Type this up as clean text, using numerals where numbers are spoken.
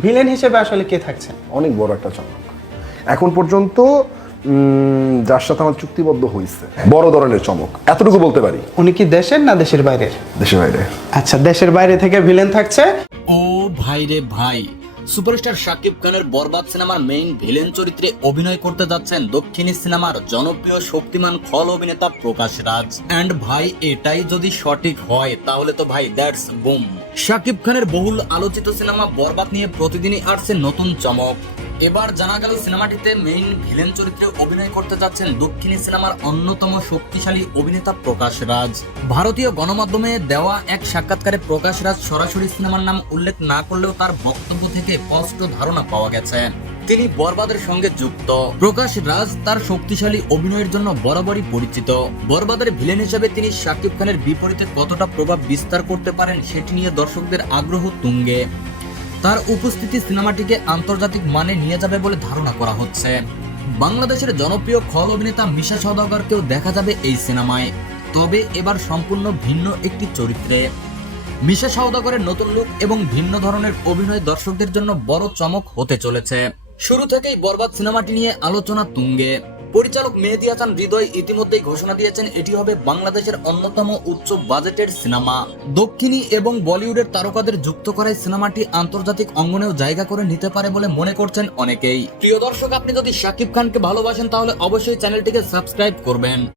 Villain হিসেবে আসলে কে থাকছেন? অনেক বড় একটা চমক এখন পর্যন্ত যার সাথে আমার চুক্তিবদ্ধ হয়েছে, বড় ধরনের চমক, এতটুকু বলতে পারি। উনি কি দেশের না দেশের বাইরের? দেশের বাইরে। আচ্ছা, দেশের বাইরে থেকে ভিলেন থাকছে। ও ভাই রে ভাই, সুপারস্টার শাকিব খানের বরবাদ সিনেমার মেইন ভিলেন চরিত্রে অভিনয় করতে যাচ্ছেন দক্ষিণী সিনেমার জনপ্রিয় শক্তিমান খল অভিনেতা প্রকাশ রাজ। এন্ড ভাই, এটাই যদি সঠিক হয় তাহলে তো ভাই দ্যাটস বুম। শাকিব খানের বহুল আলোচিত সিনেমা বরবাদ নিয়ে প্রতিদিনই আসছে নতুন চমক। এবার জানা গেল সিনেমাটিতে মেইন ভিলেন চরিত্রে অভিনয় করতে যাচ্ছেন দক্ষিণী সিনেমার অন্যতম শক্তিশালী অভিনেতা প্রকাশ রাজ। ভারতীয় গণমাধ্যমে দেওয়া এক সাক্ষাৎকারে প্রকাশ রাজ সরাসরি সিনেমার নাম উল্লেখ না করলেও তার বক্তব্য থেকে স্পষ্ট ধারণা পাওয়া গেছে তিনি বরবাদের সঙ্গে যুক্ত। প্রকাশ রাজ তার শক্তিশালী অভিনয়ের জন্য বরাবরই পরিচিত। বরবাদের ভিলেন হিসেবে তিনি শাকিব খানের বিপরীতে কতটা প্রভাব বিস্তার করতে পারেন সেটি নিয়ে দর্শকদের আগ্রহ তুঙ্গে। তার উপস্থিতি সিনেমাটিকে আন্তর্জাতিক মানে নিয়ে যাবে বলে ধারণা করা হচ্ছে। বাংলাদেশের জনপ্রিয় খল অভিনেতা মিশা সওদাগরকেও দেখা যাবে এই সিনেমায়, তবে এবার সম্পূর্ণ ভিন্ন একটি চরিত্রে। মিশা সওদাগরের নতুন লুক এবং ভিন্ন ধরনের অভিনয় দর্শকদের জন্য বড় চমক হতে চলেছে। শুরু থেকেই বরবাদ সিনেমাটি নিয়ে আলোচনা তুঙ্গে। পরিচালক মেহেদী হাসান হৃদয় ইতিমধ্যেই ঘোষণা দিয়েছেন এটি হবে বাংলাদেশের অন্যতম উচ্চ বাজেটের সিনেমা। দক্ষিণী এবং বলিউডের তারকাদের যুক্ত করায় সিনেমাটি আন্তর্জাতিক অঙ্গনেও জায়গা করে নিতে পারে বলে মনে করছেন অনেকেই। প্রিয় দর্শক, আপনি যদি শাকিব খানকে ভালোবাসেন তাহলে অবশ্যই চ্যানেলটিকে সাবস্ক্রাইব করবেন।